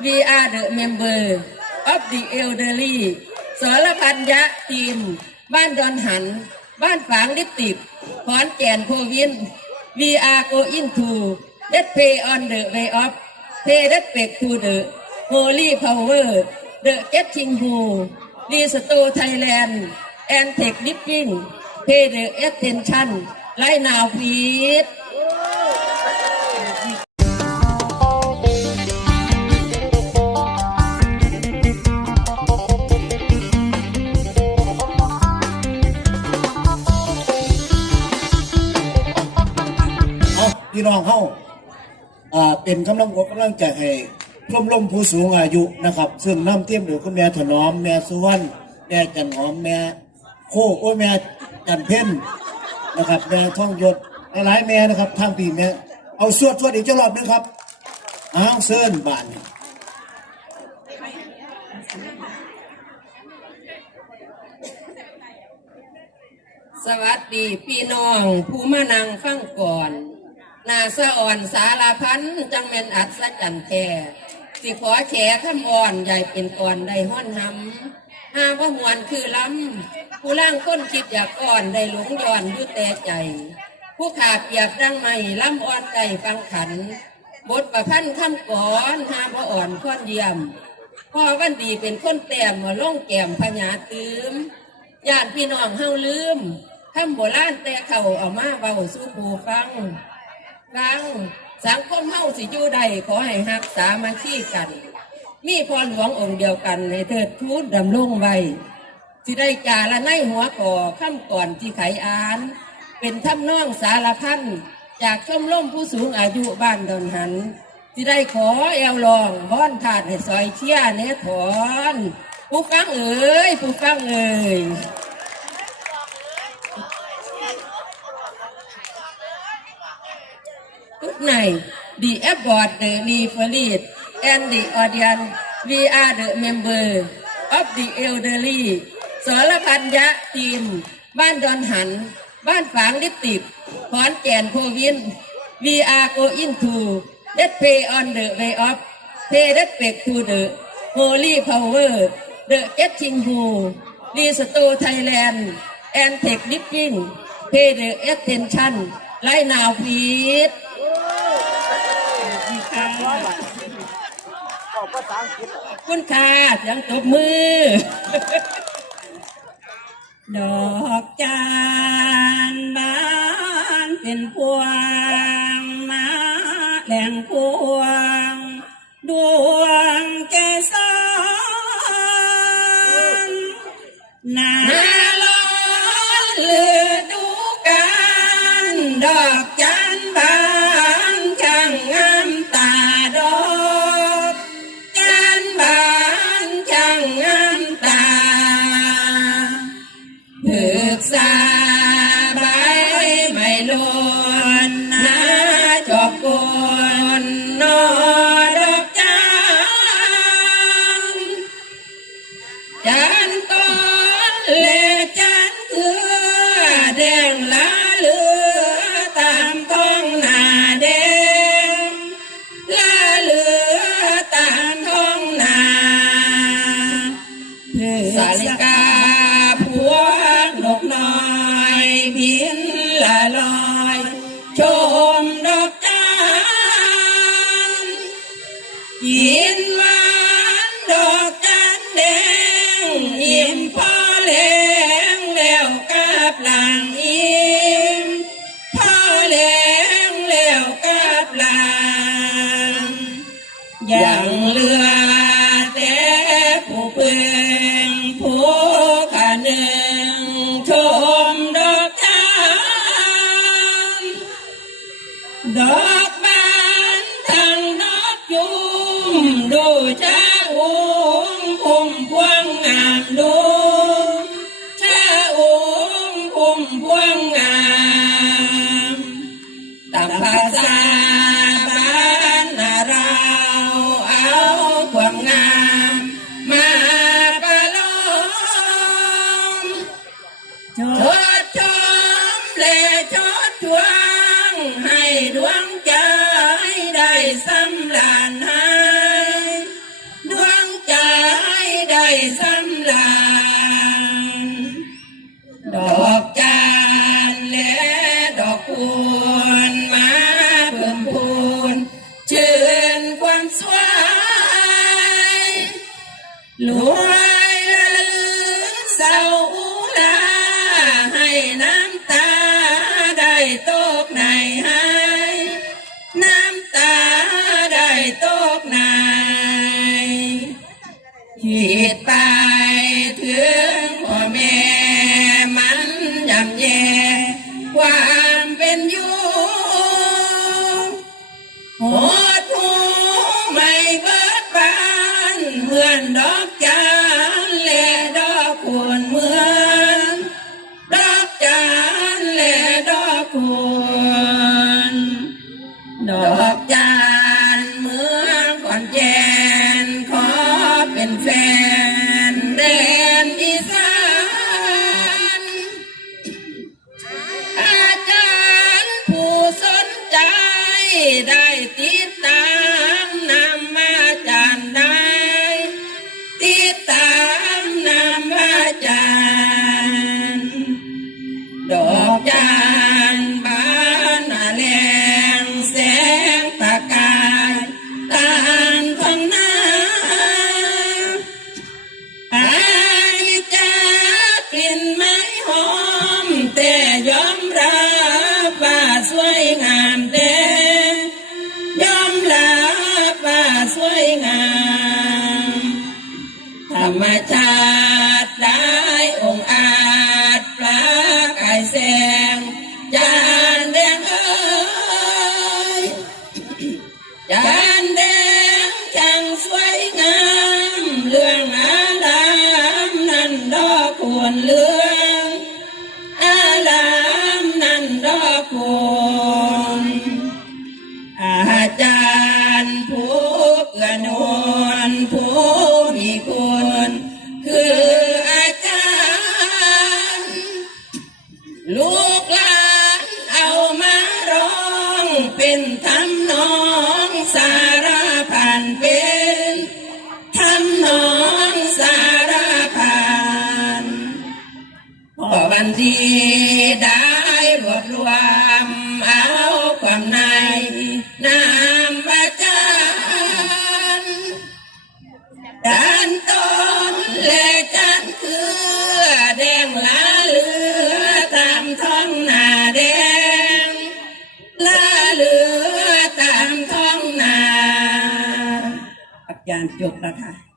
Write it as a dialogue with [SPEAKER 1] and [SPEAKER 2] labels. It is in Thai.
[SPEAKER 1] We are the member of the elderly สรพันยะทีม บ้านดอนหัน บ้านฝางลิปติดขอนแก่นโพวิน We are going to let pay on the way of pay respect to the holy power the getting who restore Thailand and take living pay the attention right now please
[SPEAKER 2] น้องเฮาอ่าเป็นกำลังอกกำลังใจให้พร่มร่มผู้สูงอายุนะครับ ซึ่งน้ำเทียมโดยคุณแม่ถนอมแม่สุวรรณแม่จันหอมแม่โคโอ้ยแม่จันเพ่นนะครับแม่ท่องยศหลายแม่นะครับทางปีแม่เอาสวดสวดอีกจ้ารอบหนึงครับอ้าวเซิร์นบาน
[SPEAKER 1] สวัสดีพี่น้องผู้มานังฟังก่อน นาสะอ่อนสารพันจังเม็นอัศจรรย์แท้สิขอแฉข้ามอ่อนใหญ่เป็นก่อนได้ห้อนหำห้าว่าหวนคือล้ำผู้ล่างค้นคิดอยากก่อนได้หลงย้อนยุแต่ใจ ผู้ขาดเปียบดังไม่ล้ำอ่อนใจฟังขัน บทประพันธ์คำก่อนห้าว่าอ่อนค้อนเยี่ยมพ่อวันดีเป็นคนแต้มมาล่องแก้มพญาตืมญาติพี่น้องเฮาลืมคำโบราณแต่เขาเอามาเบาสู่ผู้ฟัง ฟังสังคมเฮาสิอยู่ใดขอให้ฮักษามาชีกัน มีพรหลวงองค์เดียวกันให้เถิดทูตดำรงไว้สิได้จาละในหัวก่อคำก่อนที่ไขอาน เป็นทำนองสารพันจากชมร่มผู้สูงอายุบ้านดอนหันที่ได้ขอแอวลองบ้อนถาดให้ซอยเชี่ยเนถอนผู้ฟังเอ๋ยผู้ฟังเอ๋ย night. The airport, the referee, and the audience, we are the member of the elderly สรพันยะทีม บ้านดอนหัน บ้านฝางลิปติดขอนแก่นโพวิน We are going to let pay on the way of pay respect to the holy power the getting who restore Thailand and take living pay the attention right now please คุณค่ะเสียงตบมือ ดอกจานบานเป็นพวงมาแหล่งพวง ดวงแกสานนาลอนเลือดูกันดอกจันบาน ละลอยชมดอกจันยินหวานดอกจั ดอกบานทั้งดอกยุมดูช้าอุ้มพุ่ xoay lúa ai là lứa sau là hay nam ta đời tốt này hay nam ta đời tốt này and รมชาติได้ กันที่ได้รวรวมเอาความในนามอาจารย์ด้านต้นและจันคือแดงลาเลือตามท้องนาแดงลาเลือตามท้องนาอาจารย์จบแล้วค่ะ